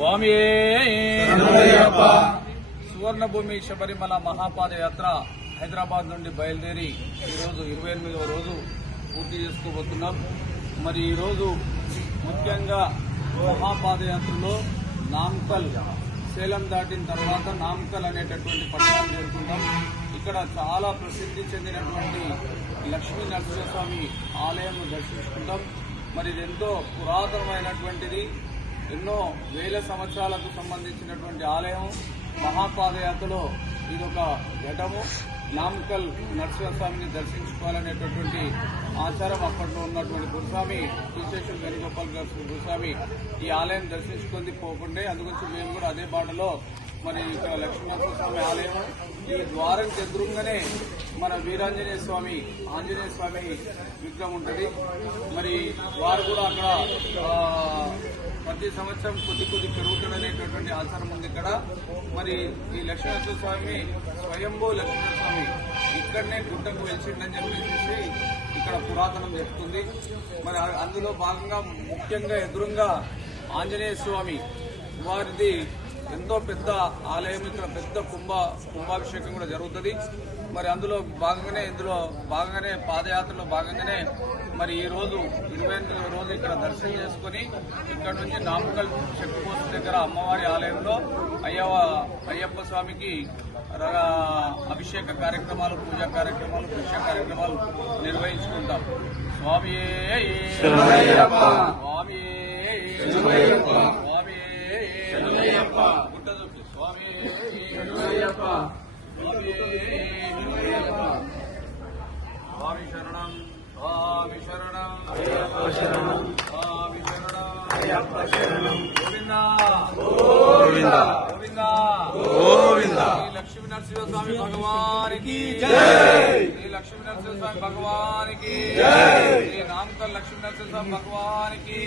స్వామియే సువర్ణభూమి శబరిమల మహాపాదయాత్ర హైదరాబాద్ నుండి బయలుదేరి ఈరోజు 28వ రోజు పూర్తి చేసుకోబోతున్నాం. మరి ఈరోజు ముఖ్యంగా మహాపాదయాత్రలో నామకల్ సేలం దాటిన తర్వాత నామకల్ అనేటటువంటి పట్టణాన్ని చేరుకుంటాం. ఇక్కడ చాలా ప్రసిద్ధి చెందినటువంటి లక్ష్మీ నరసింహస్వామి ఆలయం దర్శించుకుంటాం. మరి ఇది ఎంతో పురాతనమైనటువంటిది, ఎన్నో వేల సంవత్సరాలకు సంబంధించినటువంటి ఆలయం. మహాపాదయాత్రలో ఇదొక ఘటము. నామకల్ నరసింహస్వామిని దర్శించుకోవాలనేటటువంటి ఆచారం అప్పట్లో ఉన్నటువంటి గురుస్వామి శ్రీశేషం వేణుగోపాల్ గారు గురుస్వామి ఈ ఆలయం దర్శించుకుంది పోకుండే. అందుగురించి మేము కూడా అదే బాటలో మరి ఇక్కడ లక్ష్మీనరసింహస్వామి ఆలయం ఈ ద్వారం ఎదురుగానే మన వీరాంజనేయ స్వామి ఆంజనేయ స్వామి విగ్రహం ఉంటుంది. మరి వారు కూడా అక్కడ ప్రతి సంవత్సరం కొద్ది పెరుగుతుందనేటటువంటి ఆచారం ఉంది ఇక్కడ. మరి ఈ లక్ష్మీనరసింహస్వామి స్వయంభూ లక్ష్మీనరస్వామి ఇక్కడనే గుట్టకు వెలిసిందని చెప్పేసి ఇక్కడ పురాతనం చెప్తుంది. మరి అందులో భాగంగా ముఖ్యంగా ఎదురుగా ఆంజనేయ స్వామి వారిది ఎంతో పెద్ద ఆలయం. ఇక్కడ పెద్ద కుంభాభిషేకం కూడా జరుగుతుంది. మరి అందులో భాగంగానే పాదయాత్రలో భాగంగానే మరి ఈ రోజు 28వ రోజు ఇక్కడ దర్శనం చేసుకుని ఇక్కడ నుంచి నామకల్ చెక్కుపోతు దగ్గర అమ్మవారి ఆలయంలో అయ్యప్ప స్వామికి అభిషేక కార్యక్రమాలు, పూజా కార్యక్రమాలు, భిక్ష కార్యక్రమాలు నిర్వహించుకుంటాం. స్వామియే గుట్టదొక్కి స్వామి శరణం స్వామి శరణం స్వామి శరణం గోవింద గోవింద గోవింద. శ్రీ లక్ష్మీ నరసింహస్వామి భగవానికి జై. శ్రీ లక్ష్మీ నరసింహస్వామి భగవానికి జై. శ్రీ నామకల్ లక్ష్మీ నరసింహస్వామి భగవానికి